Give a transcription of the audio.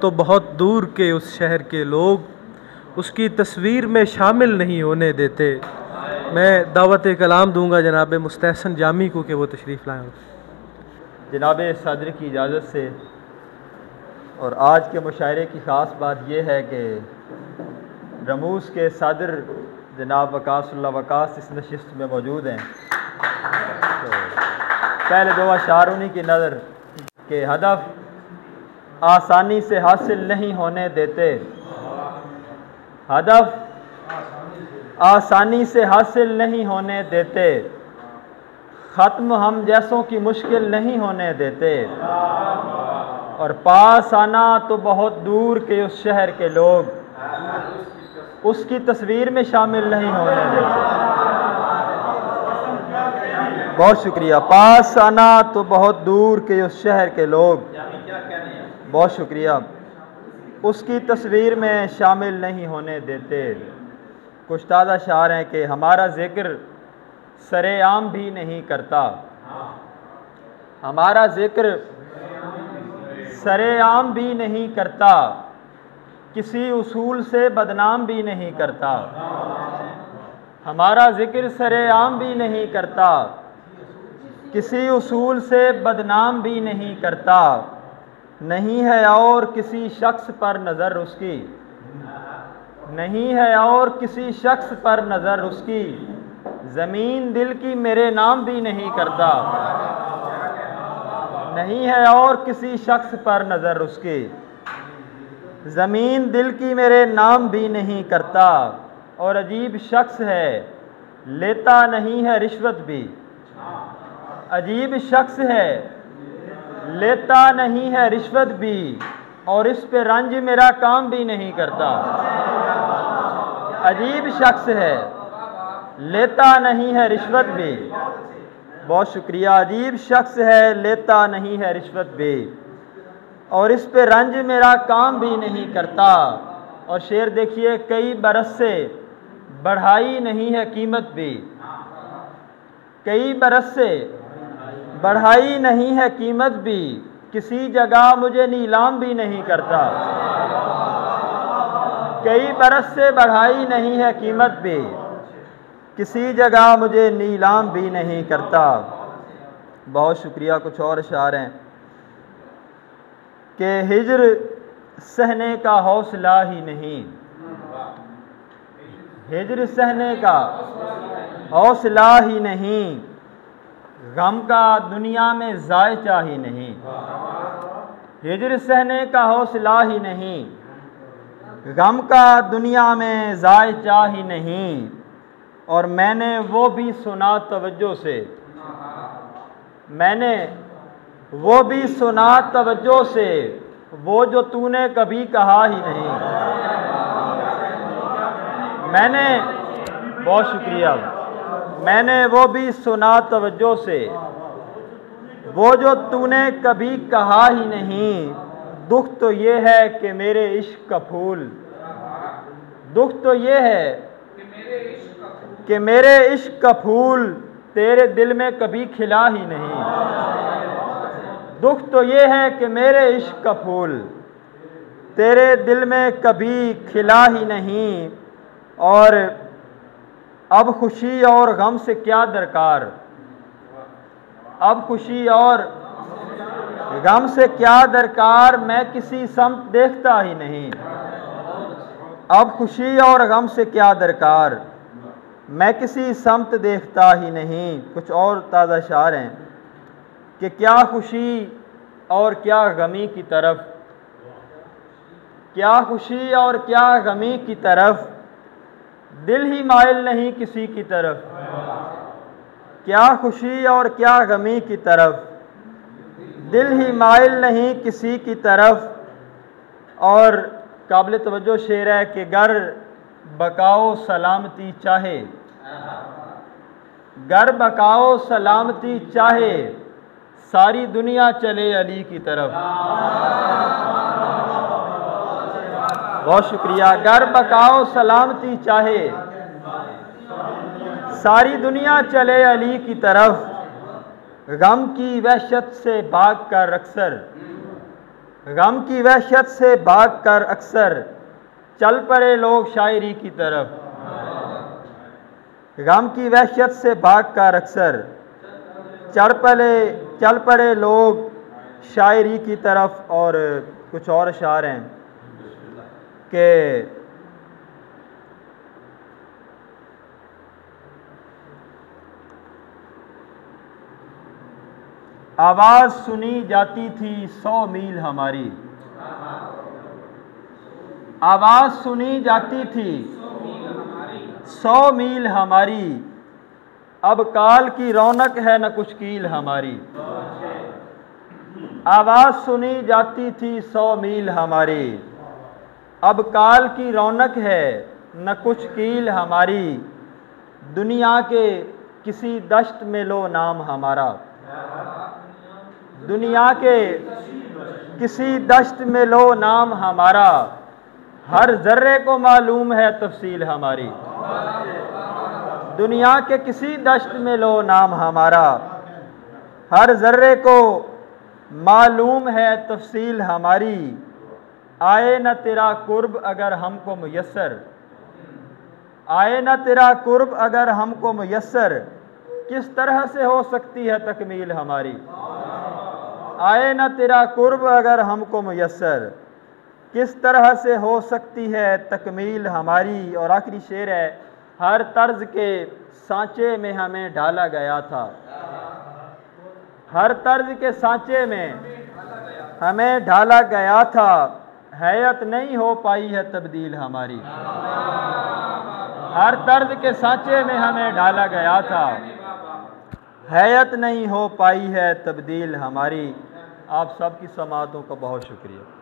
तो बहुत दूर के उस शहर के लोग उसकी तस्वीर में शामिल नहीं होने देते। मैं दावत कलाम दूंगा जनाब मुस्तहसन जामी को कि वो तशरीफ़ लाएँ। जनाब सदर की इजाज़त से। और आज के मुशायरे की ख़ास बात यह है कि रमूस के सदर जनाब वकासुल्लाह वकास इस नशिस्त में मौजूद हैं। तो पहले दो अशार उन्हीं की नज़र के हदफ आसानी से हासिल नहीं होने देते, हदफ आसानी से हासिल नहीं होने देते, ख़त्म हम जैसों की मुश्किल नहीं होने देते, और पास आना तो बहुत दूर के उस शहर के लोग उसकी तस्वीर में शामिल नहीं होने देते। बहुत शुक्रिया। पास आना तो बहुत दूर के उस शहर के लोग, बहुत शुक्रिया, उसकी तस्वीर में शामिल नहीं होने देते। कुछ ताज़ा शार हैं कि हमारा जिक्र सरेआम भी नहीं करता, हमारा जिक्र सरेआम भी नहीं करता, किसी उसूल से बदनाम भी नहीं करता, हमारा जिक्र सरेआम भी नहीं करता, किसी उसूल से बदनाम भी नहीं करता, नहीं है और किसी शख्स पर नज़र उसकी, नहीं है और किसी शख्स पर नज़र उसकी, ज़मीन दिल की मेरे नाम भी नहीं करता, नहीं है और किसी शख्स पर नज़र उसकी, ज़मीन दिल की मेरे नाम भी नहीं करता। और अजीब शख्स है लेता नहीं है रिश्वत भी, अजीब शख्स है लेता नहीं है रिश्वत भी, और इस पे रंज मेरा काम भी नहीं करता। अजीब शख्स है लेता नहीं है रिश्वत भी, बहुत शुक्रिया। अजीब शख्स है लेता नहीं है रिश्वत भी, और इस पे रंज मेरा काम भी नहीं करता। और शेर देखिए, कई बरस से बढ़ाई नहीं है कीमत भी, कई बरस से बढ़ाई नहीं है कीमत भी, किसी जगह मुझे नीलाम भी नहीं करता। कई बरस से बढ़ाई नहीं है कीमत भी, किसी जगह मुझे नीलाम भी नहीं करता। बहुत शुक्रिया। कुछ और अशार हैं कि हिज्र सहने का हौसला ही नहीं, हिज्र सहने का हौसला ही नहीं, गम का दुनिया में जायचा ही नहीं, हिज्र सहने का हौसला ही नहीं, गम का दुनिया में जायचा ही नहीं। और मैंने वो भी सुना तवज्जो से, मैंने वो भी सुना तवज्जो से, वो जो तूने कभी कहा ही नहीं। मैंने, बहुत शुक्रिया, मैंने वो भी सुना तवज्जो से, वो जो तूने कभी कहा ही नहीं। दुख तो ये है कि मेरे इश्क का फूल, दुख तो ये है कि मेरे इश्क का फूल तेरे दिल में कभी खिला ही नहीं। दुख तो ये है कि मेरे इश्क का फूल तेरे दिल में कभी खिला ही नहीं। और अब खुशी और गम से क्या दरकार, अब खुशी और गम से क्या दरकार, मैं किसी समत देखता ही नहीं। अब खुशी और गम से क्या दरकार, मैं किसी समत देखता ही नहीं। कुछ और ताज़ा शार हैं कि क्या खुशी और क्या गमी की तरफ, क्या खुशी और क्या गमी की तरफ, दिल ही माइल नहीं किसी की तरफ। क्या खुशी और क्या गमी की तरफ, दिल ही माइल नहीं किसी की तरफ। और काबिल तवज्जो शेर है कि गर बकाओ सलामती चाहे, गर बकाओ सलामती चाहे, सारी दुनिया चले अली की तरफ। बहुत शुक्रिया। गर बकाओ सलामती चाहे, सारी दुनिया चले अली की तरफ, गम की वहशत से भाग कर अक्सर, गम की वहशत से भाग कर अक्सर चल पड़े लोग शायरी की तरफ। गम की वहशत से भाग कर अक्सर चल पड़े लोग शायरी की तरफ। और कुछ और अशार हैं कि आवाज़ सुनी जाती थी 100 मील हमारी। आवाज़ सुनी जाती थी 100 मील हमारी। अब काल की रौनक है न कुछ कील हमारी। आवाज़ सुनी जाती थी 100 मील हमारी। अब काल की रौनक है न कुछ कील हमारी। दुनिया के किसी दश्त में लो नाम हमारा। दुनिया के किसी दश्त में लो नाम हमारा। हर जर्रे को मालूम है तफसील हमारी। दुनिया के किसी दश्त में लो नाम हमारा। हर जर्रे को मालूम है तफसील हमारी। आए न तेरा कुर्ब अगर हमको मुयस्सर। आए न तेरा कुर्ब अगर हमको मुयस्सर। किस तरह से हो सकती है तकमील हमारी। आए न तेरा कुर्ब अगर हमको मुयस्सर। किस तरह से हो सकती है तकमील हमारी। और आखिरी शेर है, हर तर्ज के सांचे में हमें ढाला गया था। हर तर्ज के सांचे में हमें ढाला गया था। हैयत नहीं हो पाई है तब्दील हमारी। हर तर्ज के सांचे में हमें ढाला गया था। हैयत नहीं हो पाई है तब्दील हमारी। आप सबकी समातों का बहुत शुक्रिया।